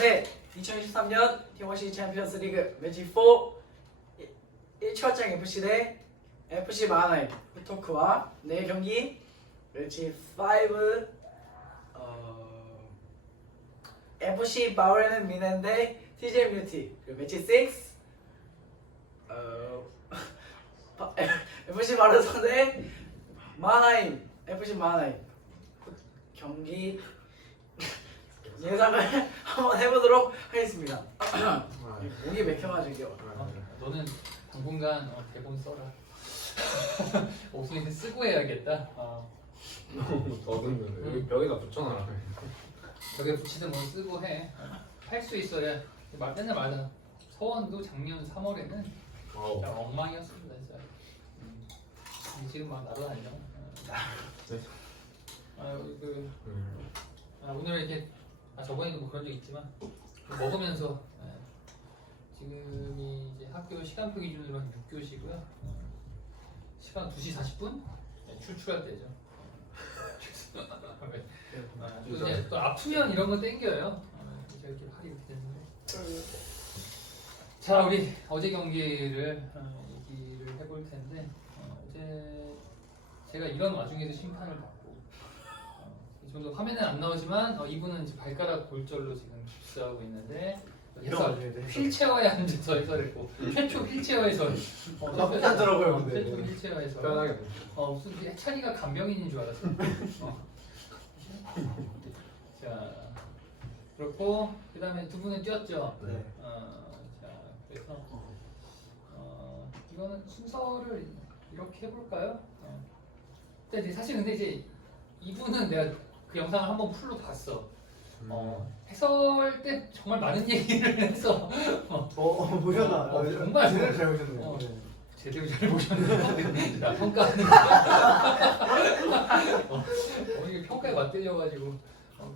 네, 2023년 팀워시 챔피언스 리그 매치 4 1차장 FC 대 FC 마하나임 후토크와 내일 경기 매치 5 FC 바우레는 미넨 대 TJ 뮤티 그리고 매치 6 FC 바르선 대 마하나임 FC 마하나임 경기 예상을 한번 해보도록 하겠습니다. 목이 맥혀가지고요. 너는 당분간 대본 써라. 옥순이한테 쓰고 해야겠다. 너무 더듬는 여기 벽에다 붙여놔. 벽에 붙이든 뭐 쓰고 해. 할 수 있어야. 맨날 말하잖아. 서원도 작년 3월에는 진짜 엉망이었습니다. 진짜. 지금 막 날아다녀. 오늘 이렇게 저번에도 뭐 그런 적 있지만 먹으면서 지금이 이제 학교 시간표 기준으로 한 6교시고요. 시간 2시 40분? 출출할 때죠. 이제 또 아프면 이런 거 땡겨요. 제가 이렇게 팔이 이렇게 됐는데. 자, 우리 어제 경기를 얘기를 해볼 텐데 어제 제가 이런 와중에도 심판을 받고 이 정도 화면은 안 나오지만 이분은 지금 발가락 골절로 지금 깁스하고 있는데 휠체어에 앉아서 해설했고 최초 휠체어에서 나쁘지 않더라고요, 근데. 최초 휠체어에서 편하게. 무슨 해찬이가 간병인인 줄 알았어. 자, 그렇고 그 다음에 두 분은 뛰었죠. 네. 자, 그래서 이거는 순서를 이렇게 해볼까요? 근데 사실 근데 이제 이분은 내가 그 영상을 한번 풀로 봤어. 해설 때 정말 많은 얘기를 해서 보셨나? 정말 제대로 잘 보셨네요. 제대로 잘 보셨네. 나 평가하는 이게 평가에 맞들려가지고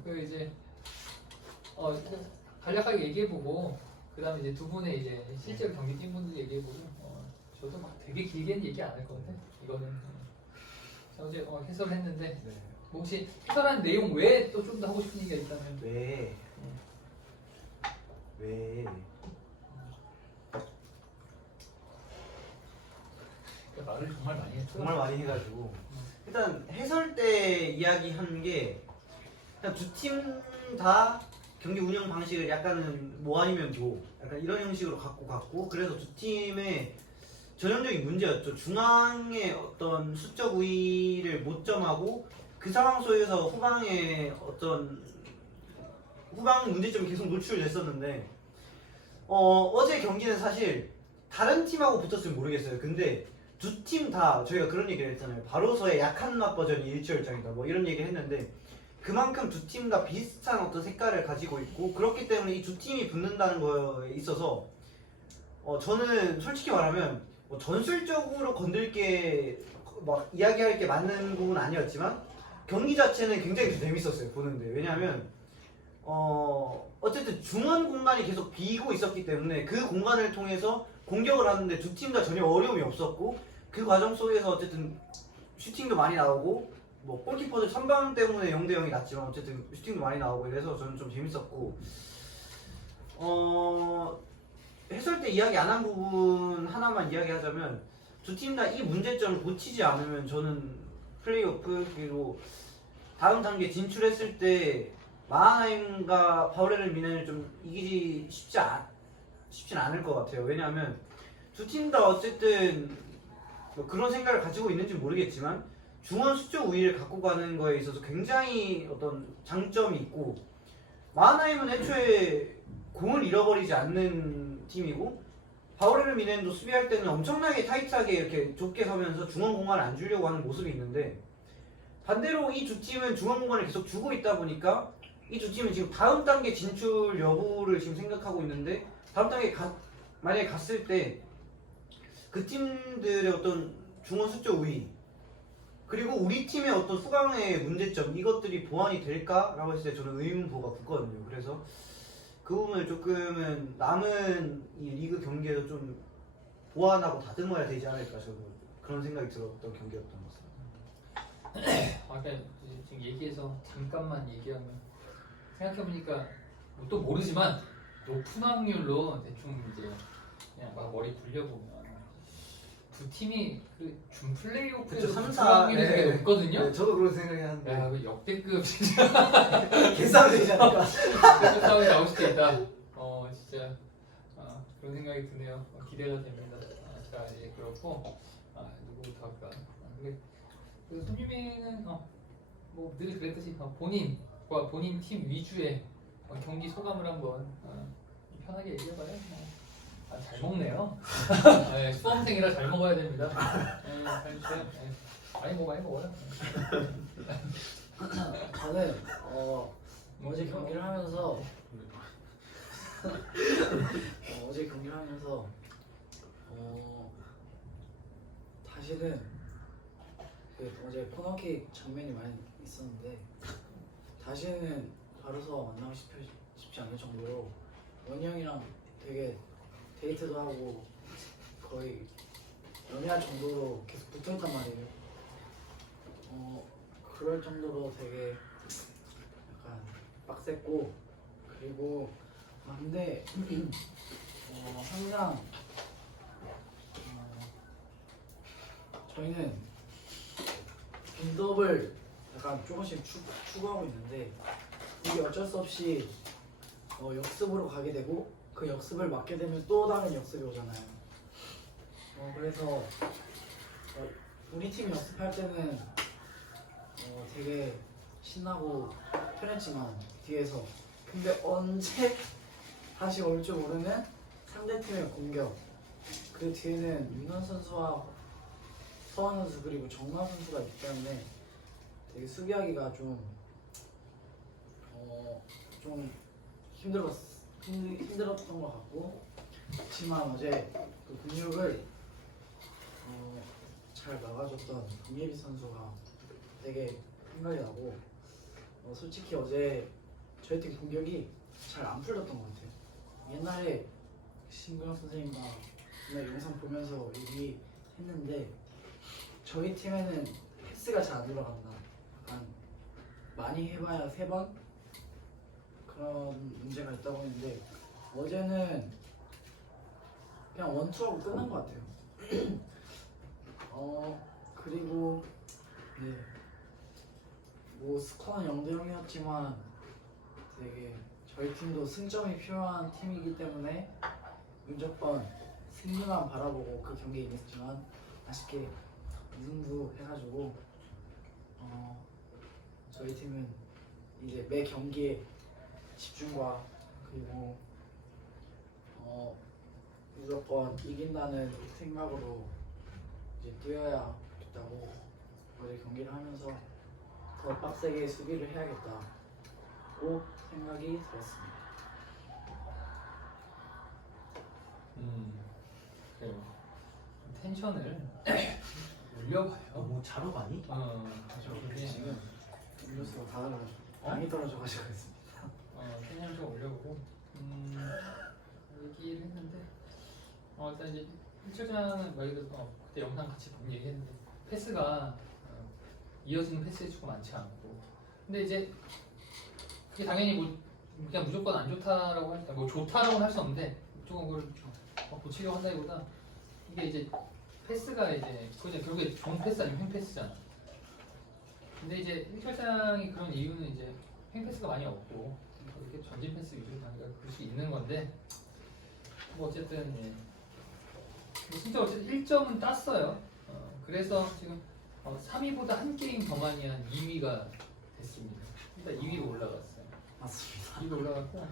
그 이제 간략하게 얘기해보고 그 다음에 이제 두 분의 이제 실제로 경기 뛴 분들 얘기해보고 저도 막 되게 길게는 얘기 안 할 건데 이거는 자, 어제 해설했는데 뭐 혹시 해설한 내용 외에 또 좀 더 하고 싶은 얘기가 있다면 왜? 말을 정말 많이 했어. 정말 많이 해가지고 일단 해설 때 이야기한 게 그냥 두 팀 다 경기 운영 방식을 약간은 뭐 아니면 뭐 약간 이런 형식으로 갖고 갔고 그래서 두 팀의 전형적인 문제였죠. 중앙의 어떤 수적 우위를 못 점하고 그 상황 속에서 후방의 어떤 후방 문제점이 계속 노출됐었는데 어제 경기는 사실 다른 팀하고 붙었으면 모르겠어요. 근데 두 팀 다 저희가 그런 얘기를 했잖아요. 바로서의 약한 맛 버전이 일취월장이다 뭐 이런 얘기를 했는데 그만큼 두 팀 다 비슷한 어떤 색깔을 가지고 있고 그렇기 때문에 이 두 팀이 붙는다는 거에 있어서 저는 솔직히 말하면 전술적으로 건들 게 막 이야기할 게 맞는 부분은 아니었지만 경기 자체는 굉장히 좀 재밌었어요 보는데. 왜냐하면 어쨌든 중원 공간이 계속 비고 있었기 때문에 그 공간을 통해서 공격을 하는데 두 팀 다 전혀 어려움이 없었고 그 과정 속에서 어쨌든 슈팅도 많이 나오고 뭐 골키퍼들 선방 때문에 0대 0이 났지만 어쨌든 슈팅도 많이 나오고 이래서 저는 좀 재밌었고 해설 때 이야기 안 한 부분 하나만 이야기하자면 두 팀 다 이 문제점을 고치지 않으면 저는 플레이오프 그리고 다음 단계 진출했을 때 마하나임과 바우레르 미넨을 좀 이기기 쉽진 않을 것 같아요. 왜냐하면 두 팀 다 어쨌든 뭐 그런 생각을 가지고 있는지 모르겠지만 중원 수적 우위를 갖고 가는 거에 있어서 굉장히 어떤 장점이 있고 마하나임은 애초에 공을 잃어버리지 않는 팀이고 바우레르 미넨도 수비할 때는 엄청나게 타이트하게 이렇게 좁게 서면서 중원 공간을 안 주려고 하는 모습이 있는데 반대로 이 두 팀은 중원 공간을 계속 주고 있다 보니까 이 두 팀은 지금 다음 단계 진출 여부를 지금 생각하고 있는데 다음 단계 만약에 갔을 때 그 팀들의 어떤 중원 수적 우위 그리고 우리 팀의 어떤 후방의 문제점 이것들이 보완이 될까라고 했을 때 저는 의문부가 붙거든요. 그래서 그 부분을 조금은 남은 이 리그 경기에서 좀 보완하고 다듬어야 되지 않을까 저는 그런 생각이 들었던 경기였던 것 같습니다. 아까 지금 얘기해서 잠깐만 얘기하면 생각해보니까 뭐또 모르지만 높은 확률로 대충 이제 그냥 막 머리 굴려보면 두 팀이 그 준 플레이오프에서 그쵸, 삼, 붙을 사. 확률이 되게 네. 높거든요. 네, 저도 그런 생각이 하는데. 야, 그 역대급 진짜 개싸움 되지 않을까? 역대급 싸움이 나올 수도 있다. 진짜 그런 생각이 드네요. 기대가 됩니다. 자 이제 그렇고 누구부터 할까? 근데 그 손유민은 뭐 늘 그랬듯이 본인과 본인 팀 위주의 경기 소감을 한번 편하게 얘기해봐요. 잘 먹네요. 네, 수험생이라 잘 먹어야 됩니다. 잘 주세요. 네. 많이 먹어요. 저는 어제 경기를 하면서 어제 경기를 하면서 다시는 어제 코너킥 장면이 많이 있었는데 다시는 바로서 만나고 싶지 않을 정도로 원희 형이랑 되게 데이트도 하고 거의 연애할 정도로 계속 붙어있단 말이에요. 그럴 정도로 되게 약간 빡셌고 그리고 근데 항상 저희는 빌드업을 약간 조금씩 추구하고 있는데 이게 어쩔 수 없이 역습으로 가게 되고 그 역습을 맞게 되면 또 다른 역습이 오잖아요. 그래서 우리 팀이 역습할 때는 되게 신나고 편했지만 뒤에서 근데 언제 다시 올 줄 모르는 상대팀의 공격 그 뒤에는 윤원 선수와 서원 선수 그리고 정남 선수가 있기 때문에 되게 수비하기가 좀 힘들었던 것 같고 그렇지만 어제 그 공격을 잘 막아줬던 김예비 선수가 되게 생각이 나고 솔직히 어제 저희 팀 공격이 잘 안 풀렸던 것 같아요. 옛날에 신구영 선생님과 맨날 영상 보면서 얘기했는데 저희 팀에는 패스가 잘 안 들어간다. 약간 많이 해봐야 3번 그런 문제가 있다고 했는데 어제는 그냥 원투하고 끝난 것 같아요. 그리고 뭐 스코어는 0대 0이었지만 되게 저희 팀도 승점이 필요한 팀이기 때문에 무조건 승리만 바라보고 그 경기에 임했지만 아쉽게 무승부 해가지고 저희 팀은 이제 매 경기에 집중과 그리고 무조건 이긴다는 생각으로 이제 뛰어야겠다고 어제 경기를 하면서 더 빡세게 수비를 해야겠다고 생각이 들었습니다. 그래요. 텐션을 올려봐요. 뭐 자러 가니? 이게 지금 음료수가 다 달라가지고 양이 떨어져가지고 있습니다. 텐션을 좀 올려보고 얘기를 했는데 일단 이제 1차장은 말 그대로 그때 영상 같이 본 얘기했는데 패스가 이어지는 패스의 수가 많지 않고 근데 이제 그게 당연히 뭐 그냥 무조건 안 좋다라고 뭐 좋다라고는 할 수 없는데 조금 그걸 고치려고 한다기보다 이게 이제 패스가 이제 그게 결국에 좋은 패스 아니면 횡 패스잖아. 근데 이제 1차장이 그런 이유는 이제 횡 패스가 많이 없고 이렇게 전진 패스 위주로 가니까 그럴 수 있는 건데 뭐 어쨌든 뭐 진짜 어쨌든 1점은 땄어요. 그래서 지금 3위보다 한 게임 더 많이 한 2위가 됐습니다. 일단 2위로 올라갔어요. 맞습니다. 2위로 올라갔고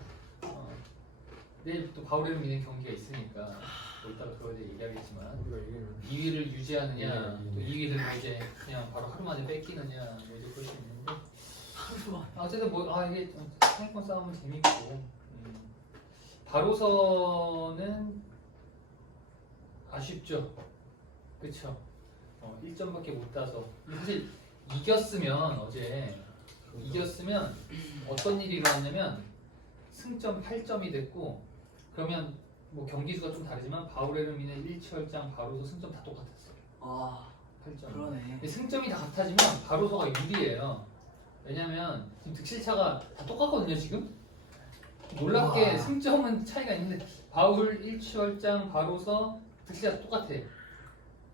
내일 또 바울레로 미는 경기가 있으니까 뭐 이따가 그거에 대해 얘기하겠지만 우리가 이기면 2위를 유지하느냐 네. 또 2위를 이제 그냥 바로 하루 만에 뺏기느냐 뭐 이제 그럴 수 있는데 어쨌든 뭐 이게 상위권 싸움은 재밌고 바로서는 아쉽죠. 그쵸? 1점밖에 못 따서 사실 이겼으면 어제 이겼으면 어떤 일이 일어났냐면 승점 8점이 됐고 그러면 뭐 경기수가 좀 다르지만 바우레르민의 1철장 바로서 승점 다 똑같았어요. 8점. 그러네. 근데 승점이 다 같아지면 바로서가 유리해요. 왜냐면 지금 득실차가 다 똑같거든요 지금. 놀랍게 우와. 승점은 차이가 있는데 바울, 일취월장, 바로서, 득실자 똑같아.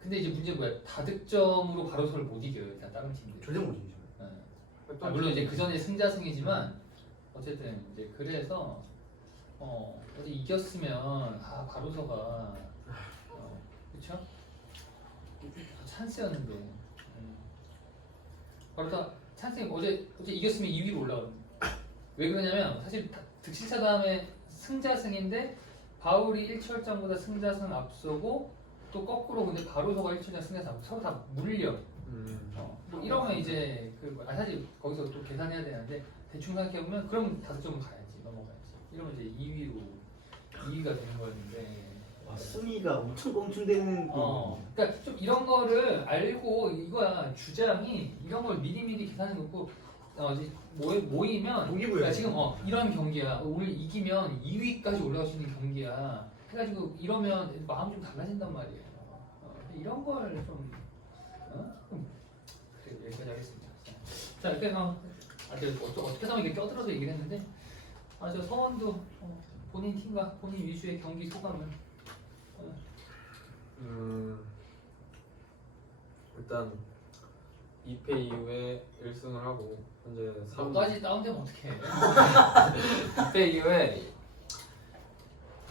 근데 이제 문제 뭐야? 다득점으로 바로서를 못 이겨요. 일단 다른 팀들. 절대 못 이기죠. 네. 물론 이제 그 전에 승자승이지만 어쨌든 이제 그래서 어제 이겼으면 바로서가 그렇죠? 찬스였는데 바로서 찬스 어제 이겼으면 2위로 올라가거든요. 왜 그러냐면 사실 득실차 다음에 승자승인데 바울이 일철장보다 승자승 앞서고 또 거꾸로 근데 바로서가 일철장 승자승 앞서 서로 다 물려. 뭐 이러면 이제 사실 거기서 또 계산해야 되는데 대충 생각해 보면 그럼 5점은 가야지 넘어가야지. 이러면 이제 2위가 되는 거였는데. 와, 순위가 엄청 껑충되는. 그러니까 좀 이런 거를 알고 이거야 주장이 이런 걸 미리미리 계산해 놓고 이제 모이면 동기부여. 그러니까 지금 이런 경기야 오늘 이기면 2위까지 올라갈 수 있는 경기야 해가지고 이러면 마음 좀 달라진단 말이에요. 이런 걸 좀 그래 여기까지 하겠습니다. 자 이렇게 어떻게 하면 이게 껴들어서 얘기를 했는데 저 서원도 본인 팀과 본인 위주의 경기 소감을 일단 2패 이후에 1승을 하고 현재 3까지 다운되면 어떡해. 2패 이후에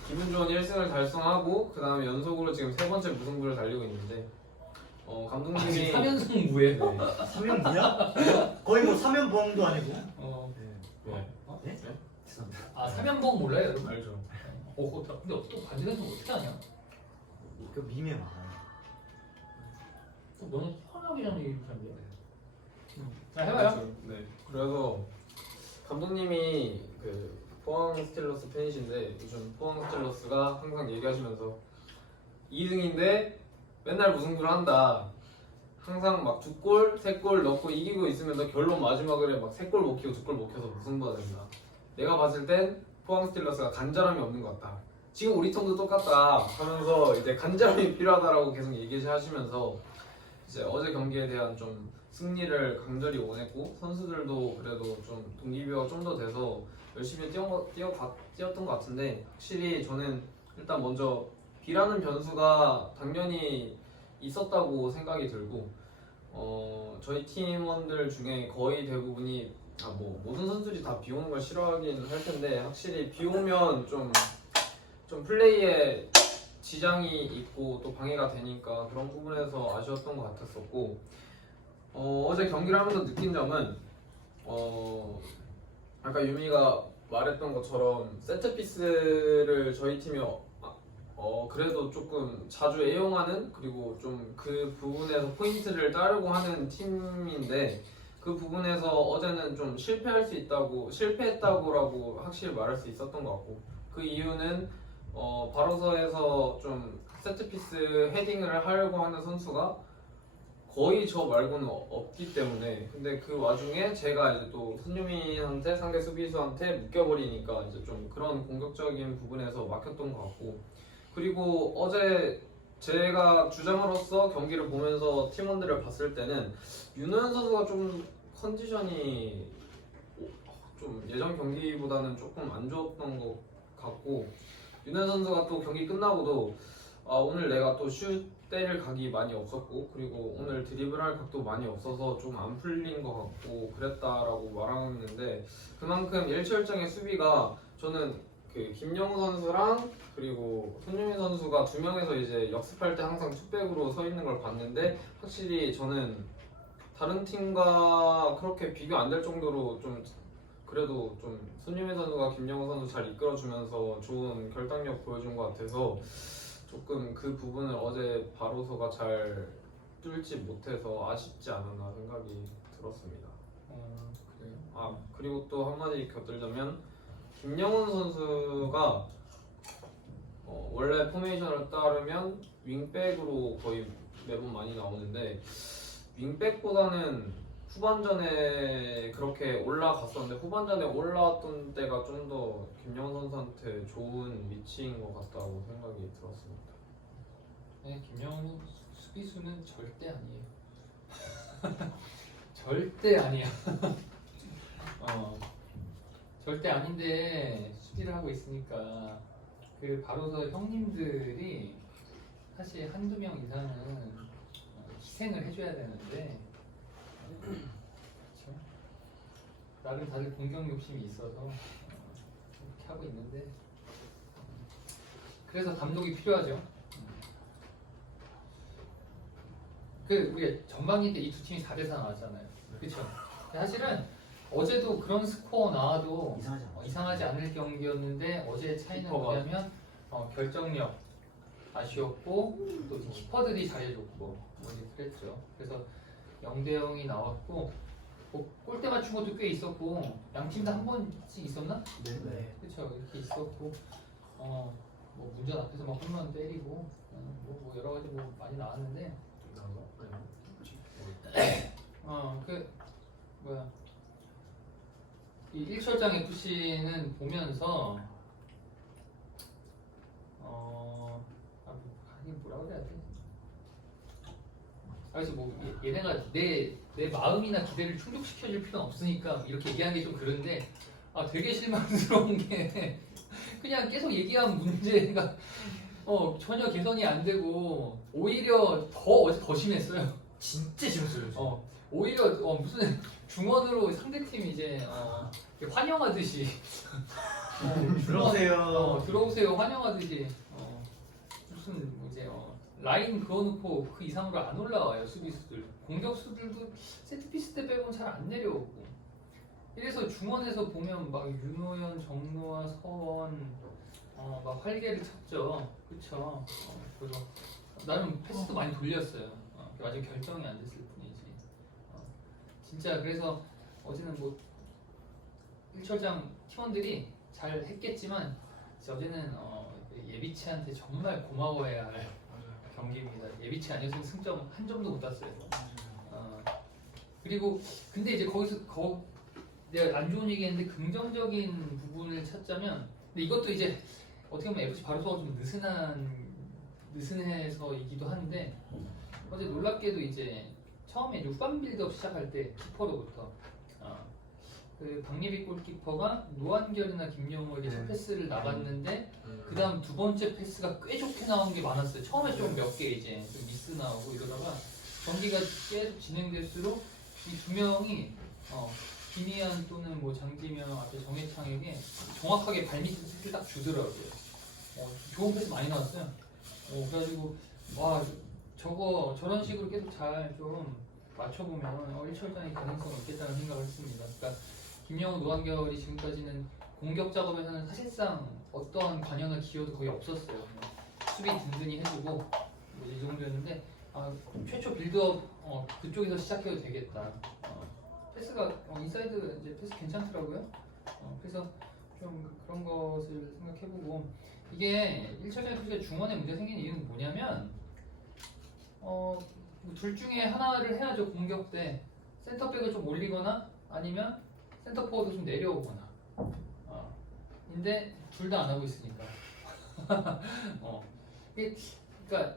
기분 좋은 1승을 달성하고 그 다음에 연속으로 지금 3번째 무승부를 달리고 있는데 감독님이 3연승 무예요? 3연 뭐야? 거의 뭐 3연 보험도 아니고. 네. 죄송합니다. 3연봉 몰라요 여러분? 알죠. 근데 또 반대되는 거 어떻게 하냐? 그 밈에 많아. 너는 편하게 하는 얘기를 하는데. 자 해봐요. 네. 그래서 감독님이 그 포항 스틸러스 팬이신데 요즘 포항 스틸러스가 항상 얘기하시면서 2등인데 맨날 무승부를 한다. 항상 막 2골, 3골 넣고 이기고 있으면서 결론 마지막에 막 3골 못 키고 2골 못 켜서 무승부가 된다. 내가 봤을 땐 포항 스틸러스가 간절함이 없는 것 같다. 지금 우리 팀도 똑같다 하면서 이제 간절함이 필요하다라고 계속 얘기하시면서 이제 어제 경기에 대한 좀 승리를 강렬히 원했고 선수들도 그래도 좀 동기부여가 좀 더 돼서 열심히 뛰었던 것 같은데 확실히 저는 일단 먼저 비라는 변수가 당연히 있었다고 생각이 들고 저희 팀원들 중에 거의 대부분이 뭐 모든 선수들이 다 비 오는 걸 싫어하긴 할 텐데 확실히 비 오면 좀 플레이에 지장이 있고 또 방해가 되니까 그런 부분에서 아쉬웠던 것 같았었고 어제 경기를 하면서 느낀 점은 아까 유미가 말했던 것처럼 세트피스를 저희 팀이 그래도 조금 자주 애용하는 그리고 좀 그 부분에서 포인트를 따르고 하는 팀인데 그 부분에서 어제는 좀 실패했다고라고 확실히 말할 수 있었던 것 같고 그 이유는 바로서에서 좀 세트피스 헤딩을 하려고 하는 선수가 거의 저 말고는 없기 때문에 근데 그 와중에 제가 이제 또 손유민한테 상대 수비수한테 묶여버리니까 이제 좀 그런 공격적인 부분에서 막혔던 것 같고 그리고 어제 제가 주장으로서 경기를 보면서 팀원들을 봤을 때는 윤호연 선수가 좀 컨디션이 좀 예전 경기보다는 조금 안 좋았던 것 같고 윤호연 선수가 또 경기 끝나고도 오늘 내가 또 슛 때릴 각이 많이 없었고 그리고 오늘 드리블할 각도 많이 없어서 좀 안 풀린 것 같고 그랬다라고 말하는데 그만큼 일체월장의 수비가 저는 그 김영우 선수랑 그리고 손흥민 선수가 두 명에서 이제 역습할 때 항상 투백으로 서 있는 걸 봤는데 확실히 저는 다른 팀과 그렇게 비교 안 될 정도로 좀 그래도 좀 손흥민 선수가 김영우 선수 잘 이끌어주면서 좋은 결단력 보여준 것 같아서 조금 그 부분을 어제 바로서가 잘 뚫지 못해서 아쉽지 않았나 생각이 들었습니다. 그래요? 그리고 또 한마디 곁들자면 김영훈 선수가 원래 포메이션을 따르면 윙백으로 거의 매번 많이 나오는데 윙백보다는 후반전에 그렇게 올라갔었는데 후반전에 올라왔던 때가 좀 더 김영훈 선수한테 좋은 위치인 것 같다고 생각이 들었습니다. 네, 김영우 수비수는 절대 아니에요. 절대 아니야. 절대 아닌데 수비를 하고 있으니까 그 바로서 형님들이 사실 한두 명 이상은 희생을 해줘야 되는데 그렇죠? 나름 다들 공격 욕심이 있어서 이렇게 하고 있는데 그래서 감독이 필요하죠. 그 우리 전반기 때 이 두 팀이 4대4 나왔잖아요. 그렇죠? 사실은 어제도 그런 스코어 나와도 이상하지 않아. 이상하지 않을 경기였는데 어제 차이는 키퍼가. 뭐냐면 결정력 아쉬웠고 또 이제 키퍼들이 잘해줬고 뭐 이제 그랬죠. 그래서 0대0이 나왔고 뭐 골대 맞춘 것도 꽤 있었고 양 팀 다 한 번씩 있었나? 네. 그렇죠. 이렇게 있었고 뭐 문전 앞에서 막 홈런 때리고 뭐 여러 가지 뭐 많이 나왔는데 그 뭐야 이 일철장 FC는 보면서 이게 뭐라고 해야 돼? 그래서 뭐 얘네가 내 마음이나 기대를 충족시켜줄 필요는 없으니까 이렇게 얘기하는 게 좀 그런데 되게 실망스러운 게 그냥 계속 얘기한 문제가 전혀 개선이 안 되고 오히려 어제 더 심했어요. 진짜 재밌어요. 오히려 무슨 중원으로 상대팀 이제 환영하듯이 들어오세요. 들어오세요 환영하듯이 무슨 뭐 이제 라인 그어놓고 그 이상으로 안 올라와요 수비수들. 공격수들도 세트피스 때 빼고는 잘 안 내려오고. 이래서 중원에서 보면 막 윤호연, 정노아, 서원 막 활개를 쳤죠. 그쵸? 그래서 나름 패스도 많이 돌렸어요. 아직 결정이 안 됐을 뿐이지. 진짜 그래서 어제는 뭐 일철장 팀원들이 잘 했겠지만 어제는 예비치한테 정말 고마워해야 할 경기입니다. 예비치 아니었으면 승점 한 점도 못 땄어요. 그리고 근데 이제 거기서 내가 안 좋은 얘기했는데 긍정적인 부분을 찾자면 근데 이것도 이제 어떻게 보면 FC 바르소가 좀 느슨해서이기도 한데 어제 놀랍게도 이제 처음에 후반 빌드업 시작할 때 키퍼로부터 그 박예비 골키퍼가 노한결이나 김영호에게 첫 패스를 나갔는데 그 다음 두 번째 패스가 꽤 좋게 나온 게 많았어요. 처음에 좀 몇 개 이제 좀 미스 나오고 이러다가 경기가 계속 진행될수록 이 두 명이 김희안 또는 뭐 장지명 앞에 정혜창에게 정확하게 발밑에 패스를 딱 주더라고요. 좋은 패스 많이 나왔어요. 그래가지고 와 저런 식으로 계속 잘 좀 맞춰보면 일철장이 가능성이 있겠다는 생각을 했습니다. 그러니까 김영호, 노한결이 지금까지는 공격 작업에서는 사실상 어떠한 관여나 기여도 거의 없었어요. 수비 든든히 해주고 뭐 이 정도였는데 최초 빌드업 그쪽에서 시작해도 되겠다. 패스가 인사이드 이제 패스 괜찮더라고요. 그래서 좀 그런 것을 생각해보고 이게 1차전에 솔직히 중원에 문제 생긴 이유는 뭐냐면 둘 중에 하나를 해야죠. 공격 때 센터백을 좀 올리거나 아니면 센터포워드 좀 내려오거나 근데 둘 다 안 하고 있으니까 그러니까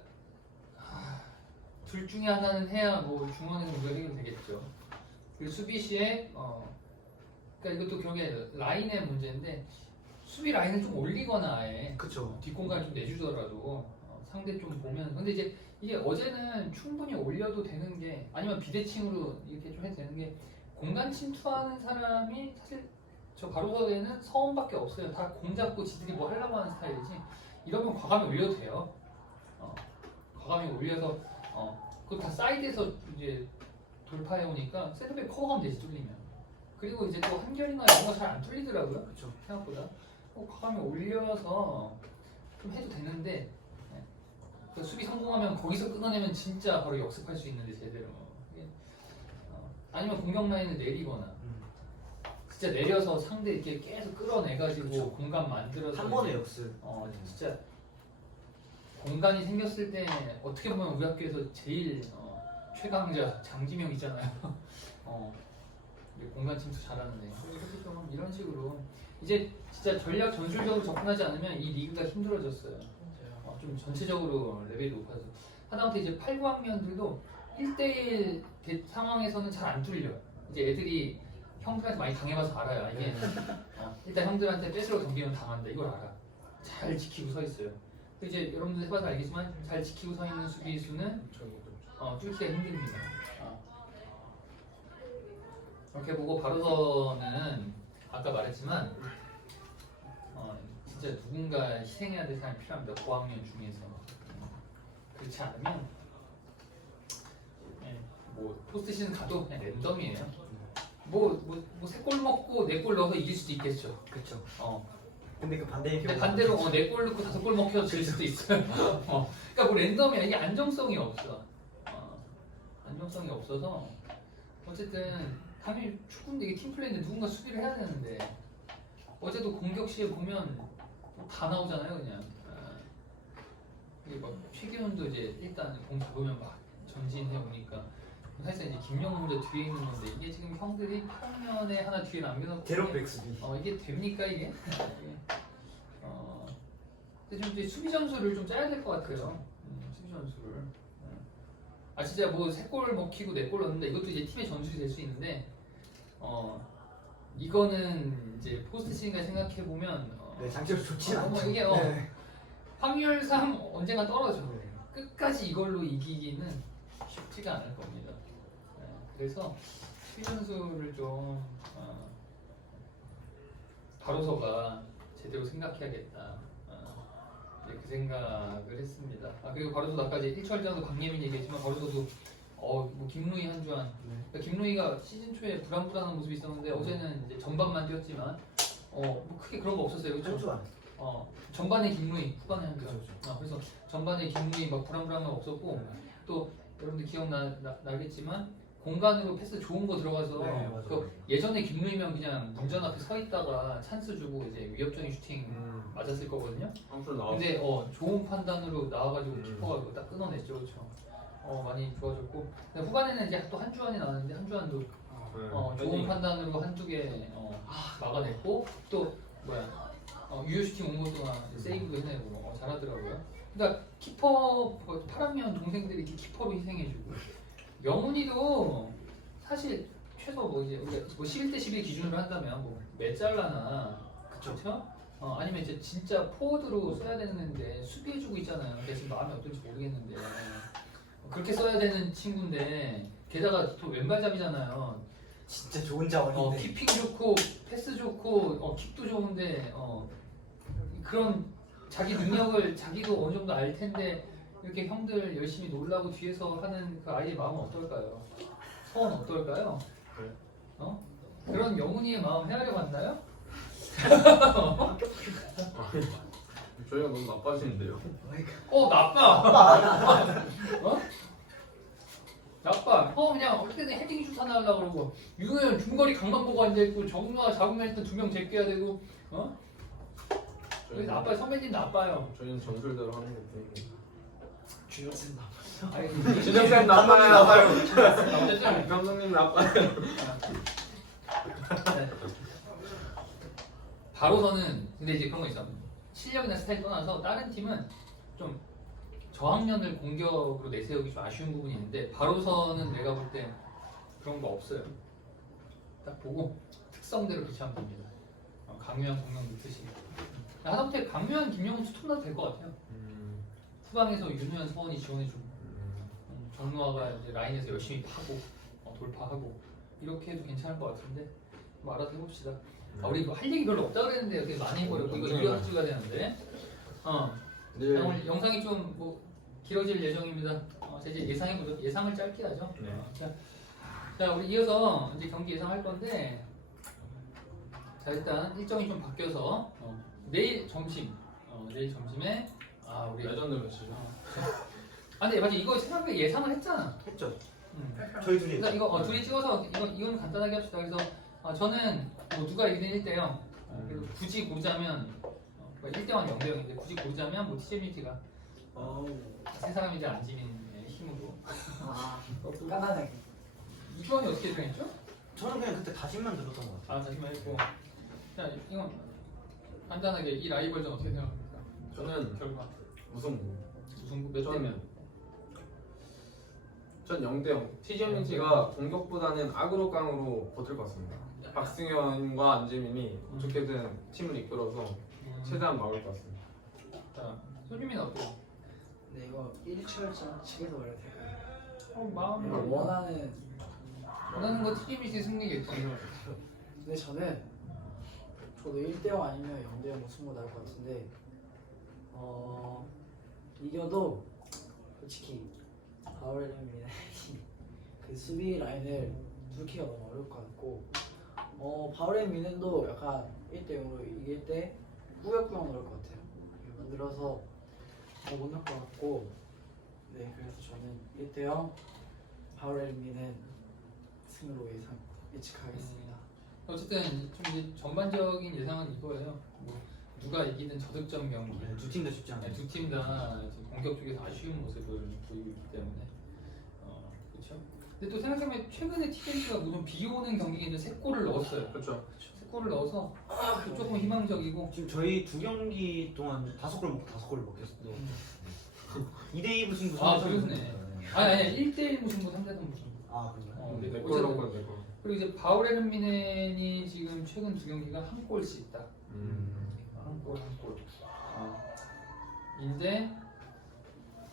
둘 중에 하나는 해야 뭐 중원에서 문제가 해결되겠죠. 그리고 수비 시에 그러니까 이것도 결국에 라인의 문제인데 수비 라인을 좀 올리거나 아예 그쵸. 뒷공간을 좀 내주더라도 상대 좀 보면 근데 이제 이게 어제는 충분히 올려도 되는 게 아니면 비대칭으로 이렇게 좀 해도 되는 게 공간 침투하는 사람이 사실 저 바로서에는 서원밖에 없어요. 다 공 잡고 지들이 뭐 하려고 하는 스타일이지 이러면 과감히 올려도 돼요. 과감히 올려서 그거 다 사이드에서 이제 돌파해 오니까 센터백 커버하면 되지 뚫리면. 그리고 이제 또 한결이나 이런 거 잘 안 뚫리더라고요. 그쵸. 생각보다. 과감히 올려서 좀 해도 되는데 그 수비 성공하면 거기서 끊어내면 진짜 바로 역습할 수 있는데 제대로. 아니면 공격 라인을 내리거나 진짜 내려서 상대 이렇게 계속 끌어내가지고 그쵸. 공간 만들어서 한 번의 역습. 진짜 공간이 생겼을 때 어떻게 보면 우리 학교에서 제일 최강자 장지명이잖아요. 공간 침투 잘하는 애. 그래서 좀 이런 식으로 이제 진짜 전략 전술적으로 접근하지 않으면 이 리그가 힘들어졌어요. 좀 전체적으로 레벨이 높아서 하다못해 이제 8, 9학년들도 1대1 상황에서는 잘 안 뚫려. 이제 애들이 형들한테 많이 당해봐서 알아요. 이게 일단 형들한테 뺏으러 덤비면 당한다. 이걸 알아. 잘 지키고 서 있어요. 이제 여러분들 해봐서 알겠지만 잘 지키고 서 있는 수비수는 뚫기가 힘듭니다. 이렇게 보고 바로서는 아까 말했지만 진짜 누군가 희생해야 될 사람이 필요합니다. 고학년 중에서. 그렇지 않으면 뭐 포스트 시즌 가도 그냥 랜덤이에요. 뭐 3골 먹고 4골 넣어서 이길 수도 있겠죠. 그쵸. 어. 근데 그 반대의 근데 경우 반대로 4골 넣고 5골 먹혀서 질 수도 있어요. 그러니까 뭐 랜덤이야. 이게 안정성이 없어. 안정성이 없어서 어쨌든 당연히 축구인데 이게 팀플레이인데 누군가 수비를 해야 되는데 어제도 공격 시에 보면 다 나오잖아요. 그냥 이게 막 최기훈도 이제 일단 공 잡으면 막 전진해 오니까 사실 이제 김영훈 먼저 뒤에 있는 건데 이게 지금 형들이 8년에 하나 뒤에 남겨놓고 대로백 수비. 이게 됩니까 이게? 근데 좀 이제 수비 전술을 좀 짜야 될 것 같아요. 수비 전술을. 진짜 뭐 3골 먹히고 4골 넣는다 이것도 이제 팀의 전술이 될 수 있는데 이거는 이제 포스트 시즌까지 생각해 보면 네, 장점이 좋진 않죠. 이게 네. 확률상 언젠가 떨어져. 끝까지 이걸로 이기기는 쉽지가 않을 겁니다. 그래서 수비 전술을 좀 바로서가 제대로 생각해야겠다. 그 생각을 했습니다. 그리고 바로서도 아까 이제 1철전도 강예민 얘기했지만 바로서도 뭐 김루이 한주환. 그러니까 김루이가 시즌 초에 불안불안한 모습이 있었는데 어제는 이제 전반만 뛰었지만 뭐 크게 그런 거 없었어요. 그렇죠? 한주환. 전반에 김루이, 후반에 한주환. 그래서 전반에 김루이 막 불안불안한 거 없었고 또 여러분들 기억나겠지만 공간으로 패스 좋은 거 들어가서 네, 맞아요. 그 예전에 김루이면 그냥 문전 앞에 서 있다가 찬스 주고 이제 위협적인 슈팅 맞았을 거거든요. 아무튼 나왔어. 근데 좋은 판단으로 나와가지고 키퍼가 그거 딱 끊어냈죠, 그렇죠. 많이 좋아졌고 근데 후반에는 이제 또 한주환이 나왔는데 한주환도 좋은 판단으로 한두 개 막아냈고 또 유효 슈팅 온 것도 세이브도 해내고 잘하더라고요. 그러니까 키퍼 8학년 동생들이 이렇게 키퍼로 희생해주고 영훈이도 사실 최소 뭐 이제 우리가 뭐 11대 11 기준으로 한다면 뭐 메잘라나 그렇죠? 아니면 이제 진짜 포워드로 써야 되는데 수비해주고 있잖아요. 그래서 마음이 어떨지 모르겠는데 그렇게 써야 되는 친구인데 게다가 또 왼발잡이잖아요. 진짜 좋은 자원인데. 키핑 좋고 패스 좋고 킥도 좋은데 그런 자기 능력을 자기도 어느 정도 알 텐데 이렇게 형들 열심히 놀라고 뒤에서 하는 그 아이의 마음은 어떨까요? 서원 어떨까요? 그런 영훈이의 마음 헤아려 봤나요? 저희가 너무 나빠지는데요. 나빠. 나빠. 그냥 어떻게든 헤딩 슛 하나 하려고 그러고 유현 중거리 강만 보고 앉아있고 정우가 잡으면 일단 2명 제껴야 되고 나빠요. 선배님 나빠요. 저희는 전술대로 하는 것 뿐이고. 준혁쌤 나. 준혁쌤 나빠요. 어쨌든 감독님 나빠요. 바로서는 근데 이제 그런 거 있어. 실력이나 스타일 떠나서 다른 팀은 좀 저학년을 공격으로 내세우기 좀 아쉬운 부분이 있는데 바로서는 내가 볼 때 그런 거 없어요. 딱 보고 특성대로 교체하면 됩니다. 강유한 공격 넣듯이. 하다못해 강유한 김영훈 투톱 나도 될 것 같아요. 후방에서 윤우현 서원이 지원해주고 정우아가 이제 라인에서 열심히 파고 돌파하고 이렇게 해도 괜찮을 것 같은데 뭐 알아서 해봅시다. 우리 할 얘기 별로 없다 그랬는데 이렇게 많이 해버렸고 이거 2화 찍어야 되는데 네. 오늘 영상이 좀 뭐 길어질 예정입니다. 이제 예상해보죠. 예상을 짧게 하죠. 네. 자 우리 이어서 이제 경기 예상할 건데 자 일단 일정이 좀 바뀌어서 내일 점심에 우리 레전드 매치죠. 근데 맞아 이거 생각보다 예상을 했잖아. 했죠. 저희 둘이. 그러니까 이거 둘이 찍어서 이건 간단하게 합시다. 그래서 저는 뭐 누가 이기든 1대0 그래도 굳이 고르자면 1대1 0대0인데 굳이 고르자면 뭐 TJBT가 세 사람이 이제 안지민의 힘으로 까나네. 이주환이 어떻게 예상했죠? 저는 그냥 그때 다짐만 들었던 것 같아요. 다시만 했고 자 이건 간단하게 이 라이벌전 어떻게 생각합니까? 저는 결과 무승부. 무승부 몇 대면? 전 0대0. TGMG가 공격보다는 악으로 깡으로 버틸 것 같습니다. 박승현과 안재민이 어떻게든 팀을 이끌어서 최대한 막을 것 같습니다. 자, 손유민은 어때요? 네, 이거 1철장 측에서 말해도 될까요? 마음 뭔가 원하는 거 TGMC 승리겠죠. 근데 저도 1대0 아니면 0대0 승부 나올 것 같은데 이겨도 솔직히 바울레미네 그 수비 라인을 뚫기가 너무 어려울 것 같고 바울레미넨도 약간 1대0으로 이길 때 꾸역꾸역 넣을 것 같아요. 만들어서 못 넣을 것 같고 네, 그래서 저는 1대0 바울레미넨 승으로 예측하겠습니다. 어쨌든 좀 이제 전반적인 예상은 이거예요. 뭐 누가 이기든 저득점 경기. 두 팀 다 쉽지 않아요. 두 팀 다 공격 쪽에서 아쉬운 모습을 보이고 있기 때문에 그렇죠. 근데 또 생각해보면 최근에 TGMC가 물론 비 오는 경기에 이제 3골을 넣었어요. 그렇죠. 3골을 넣어서 조금 희망적이고. 지금 저희 2경기 동안 5골 먹고 5골 먹겠어요. 2대2 무승부. 그러네. 아니 1대1 무승부 3대3 무승부. 그런가요? 네, 내 어쨌든. 걸로 건 내 거. 그리고 이제 바울에르미넨이 지금 최근 2경기가 1골씩 딱. 한 골. 인데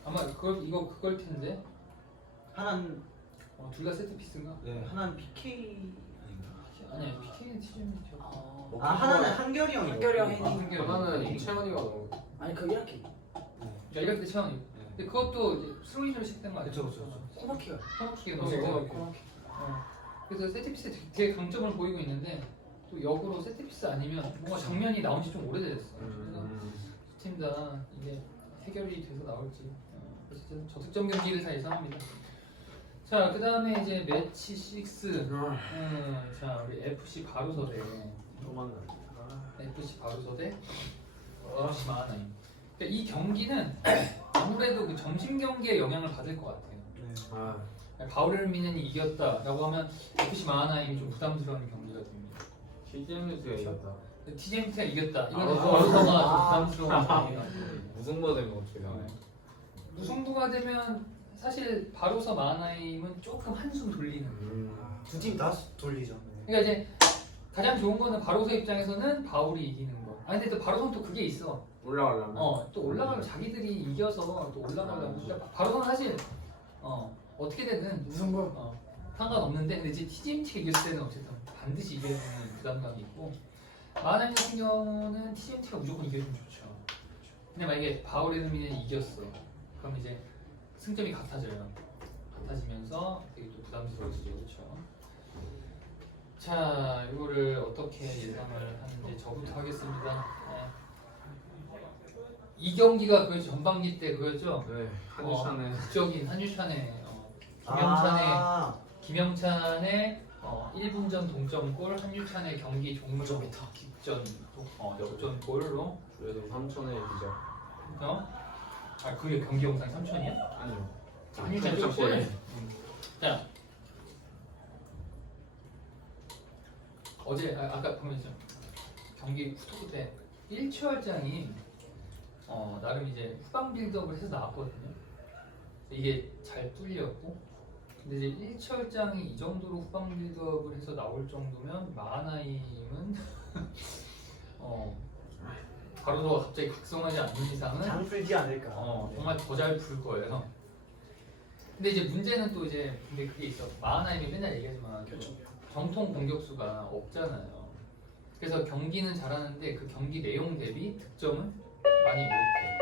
아마 그걸 텐데. 하나는 둘 다 세트 피스인가? 네, 하나는 PK 아닌가? 아니야 PK는 TGM이죠. 하나는 한결이 형이. 한결이 형 헤딩. 하나는 이채원이가 넣은 거. 아니 그 이렇게 이럴 때 채원이. 근데 그것도 이제 스로인으로 시작된 거 아니야? 그쵸. 코너킥을 코너킥에 그치, 넣었어. 코너킥. 그래서 세트피스에 되게 강점을 보이고 있는데 또 역으로 세트피스 아니면 뭔가 장면이 나온 지 좀 오래됐어. 그래서 두 팀 다 이게 해결이 돼서 나올지 어쨌든 저득점 경기를 다 예상합니다. 자, 그 다음에 이제 매치 6. 자, 우리 FC 바루서대. FC 바루서대 FC 마하나임. 그러니까 이 경기는 아무래도 그 점심 경기에 영향을 받을 것 같아요. 바울레르미넨이 이겼다라고 하면 FC 마하나임이 좀 부담스러운 경기가 됩니다. TGMC가 이겼다. TGMC가 이겼다. 이거는 바루서. 바루서가 좀 부담스러운 경기가 무승부가 되면 어떻게 되나? 무승부가 되면 사실 바루서 마하나임은 조금 한숨 돌리는. 두 팀 다 돌리죠. 그러니까 이제 가장 좋은 거는 바루서 입장에서는 바울이 이기는 거. 근데 또 바루서는 또 그게 있어. 올라가려면. 또 올라가면 자기들이 이겨서 또 올라가려고. 그러니까 바루서는 사실 어떻게 되든 무승부 상관없는데, 근데 이제 TGMT가 이겼을 때는 어쨌든 반드시 이겨야 되는 부담감이 있고, 마하나임 같은 경우는 TGMT가 무조건 이겨주면 좋죠. 근데 만약에 바울에르미넨이 이겼어, 그럼 이제 승점이 같아져요. 같아지면서 되게 또 부담스러워지죠, 그렇죠? 자, 이거를 어떻게 예상을 하는지 저부터 하겠습니다. 이 경기가 그 전반기 때 그거죠? 네. 한유찬의 극적인 한유찬의 김영찬의 1분 전 동점골, 한유찬의 경기 종료 직전 역전골로. 그래도 3천의 기적. 그게 경기 영상 3천이야? 아니요. 한유찬 골. 자, 어제 아까 보면서 경기 후토크 때 1치월장이 나름 이제 후방 빌드업을 해서 나왔거든요. 이게 잘 뚫렸고, 근데 이제 1치월장이 이 정도로 후방 빌드업을 해서 나올 정도면 마하나임은 바로서 갑자기 각성하지 않는 이상은 장 풀지 않을까. 정말 더 잘 풀 거예요. 근데 이제 문제는 또 이제 근데 그게 있어. 마하나임이 맨날 얘기하지만 정통 공격수가 없잖아요. 그래서 경기는 잘하는데 그 경기 내용 대비 득점은 많이 못해.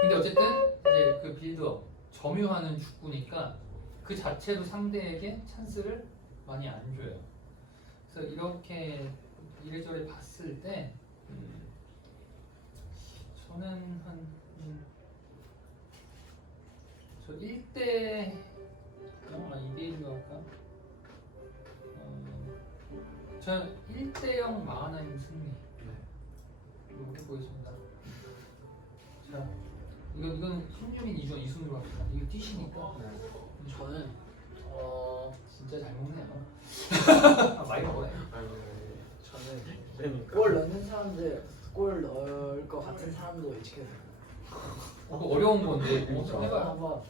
근데 어쨌든 이제 그 빌드업 점유하는 축구니까 그 자체로 상대에게 찬스를 많이 안 줘요. 그래서 이렇게 이래저래 봤을 때 저는 저 1대 2대1로 할까? 저는 1대0 마하나임 승리 이렇게 보겠습니다. 자, 이건 손유민, 이주원, 이순으로 합시다. 이거 뛰시니까. 저는 진짜 잘 먹네요. 많이 먹어요. 저는 골 넣는 사람들, 골 넣을 것 같은 사람도 예측해서 그거 어려운 건데 뭐 저는 해봐요. 한번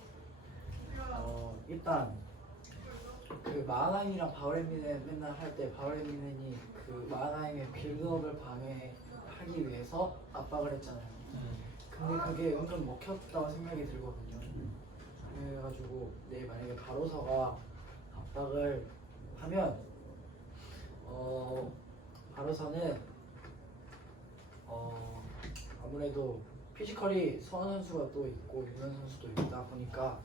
일단 그 마하나임이랑 바울레미넨 맨날 할 때 바울레미넨이 그 마하나임의 빌드업을 방해하기 위해서 압박을 했잖아요. 근데 그게 은근 먹혔다고 생각이 들거든요. 그래가지고 내일 만약에 바로서가 압박을 하면 바로서는 아무래도 피지컬이 서원 선수가 또 있고 유현 선수도 있다 보니까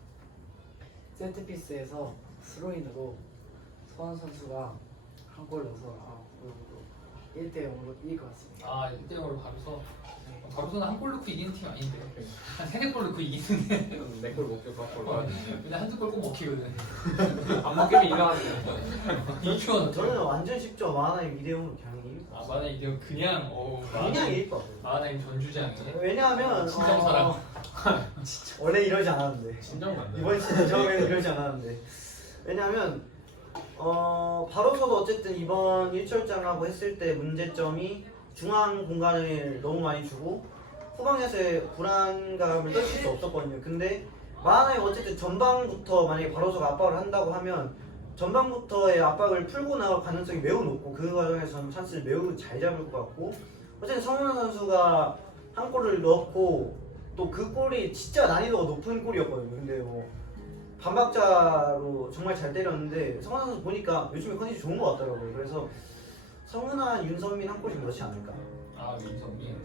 세트피스에서 스로인으로 서원 선수가 한 골 넣어서 1대0으로 이길 것 같습니다. 아 1대0으로 바로서는 한 골 넣고 이기는 팀 아닌데 한 3-4골 넣고 이기는데 내골 먹게 갖고 가. 그냥 한두 골 꼭 먹히거든. 안 먹기면 이상한데. 이주원 저는 완전 쉽죠. 마하나임 2대0으로 그냥 이길 것 아 만약 이대로 그냥 같아요. 그냥 이길 것 같아요. 마하나임 전주장에 왜냐하면 친정사랑. 원래 이러지 않았는데 진정 맞네. 이번 시즌 처음에는 이러지 않았는데 왜냐하면 바로서도 어쨌든 이번 1철장하고 했을 때 문제점이 중앙 공간을 너무 많이 주고 후방에서의 불안감을 떨칠 수 없었거든요. 근데 마하나임 어쨌든 전방부터 만약에 바로서가 압박을 한다고 하면 전방부터의 압박을 풀고 나갈 가능성이 매우 높고 그 과정에서는 찬스를 매우 잘 잡을 것 같고 어쨌든 성훈 선수가 한 골을 넣었고 또 그 골이 진짜 난이도가 높은 골이었거든요. 근데 뭐 반박자로 정말 잘 때렸는데 성훈 선수 보니까 요즘에 컨디션 좋은 것 같더라고요. 그래서 성훈아, 윤선민 한 골씩 넣지 않을까. 아 민성이.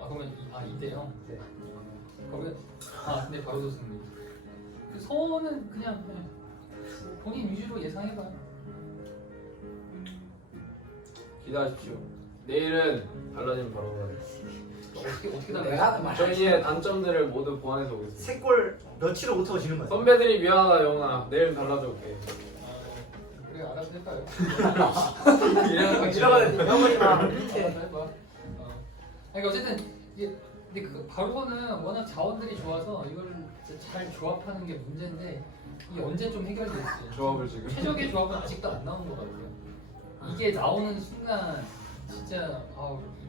아 그러면 2대0. 네. 그러면 근데 바로서 승리. 서원은 그냥 본인 위주로 예상해봐. 기대하십시오. 내일은 달라진 바로 어떻게 내가 달라? 하는 말 저희의 단점들을 모두 보완해서 오겠습니다. 세 골 넣지도 못하고 지는 거예요. 선배들이 미안하다 영아. 내일은 달라져 올게. 그래 알아서 해봐요. 이러면 형이 막 밑에 해봐. 그러니까 어쨌든 이게 근데 그 바로는 워낙 자원들이 좋아서 이걸 진짜 잘 조합하는 게 문제인데 이게 언제 좀 해결될지. 조합을 지금. 최적의 조합은 아직도 안 나온 것 같아요. 이게 나오는 순간 진짜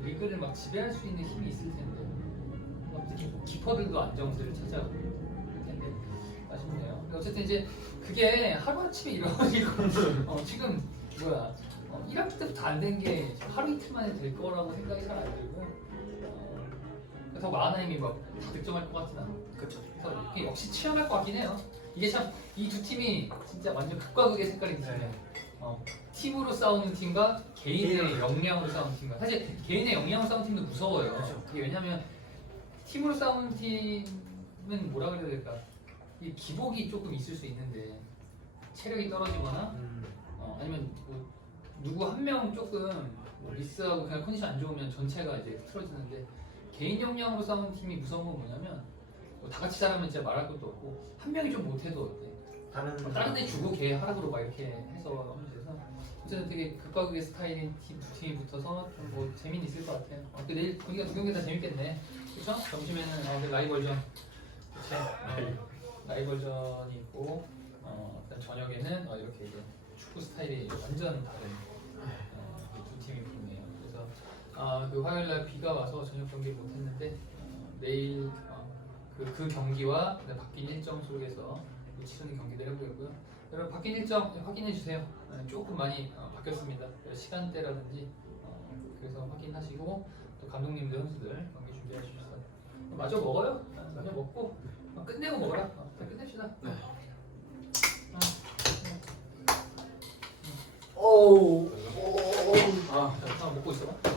리그를 막 지배할 수 있는 힘이 있을 텐데 특히 키퍼들도 안정세를 찾아오고 그럴 텐데 아쉽네요. 근데 어쨌든 이제 그게 하루아침에 이루어지고 지금 1학기 때부터 안 된 게 하루 이틀 만에 될 거라고 생각이 잘 안 들고요. 그래서 마하나임이 막 다 득점할 것 같진 않아. 그렇죠. 그래서 이게 역시 치열할 것 같긴 해요. 이게 참 이 두 팀이 진짜 완전 극과 극의 색깔인 팀이에요. 팀으로 싸우는 팀과 개인의 역량으로 싸우는 팀과 사실 개인의 역량으로 싸우는 팀도 무서워요. 이게 왜냐면 팀으로 싸우는 팀은 뭐라 그래야 될까? 이 기복이 조금 있을 수 있는데 체력이 떨어지거나 아니면 뭐 누구 한 명 조금 미스하고 그냥 컨디션 안 좋으면 전체가 이제 틀어지는데 개인 역량으로 싸우는 팀이 무서운 건 뭐냐면 다 같이 잘하면 진짜 말할 것도 없고 한 명이 좀 못해도 어때? 다른 애 주고 걔 하락으로 막 이렇게 해서 하면 돼서 어쨌든 되게 극과 극의 스타일인 두 팀이 붙어서 좀 뭐 재미는 있을 것 같아요. 내일 보니까 두 경기 다 재밌겠네. 그렇죠? 점심에는 라이벌전. 그쵸? 라이벌전이 있고 일단 저녁에는 이렇게 이제 축구 스타일이 완전 다른 두 팀이 붙네요. 그래서 그 화요일날 비가 와서 저녁 경기를 못했는데 내일 그 경기와 바뀐 일정 속에서 치르는 경기들 해보고요. 여러분 바뀐 일정 확인해 주세요. 조금 많이 바뀌었습니다. 시간대라든지 그래서 확인하시고 또 감독님들 선수들 경기 준비해 주셔서 마저 먹어요. 마저 먹고 끝내고 먹어라. 자 끝냅시다. 네. 오우. 자, 먹고 있어봐.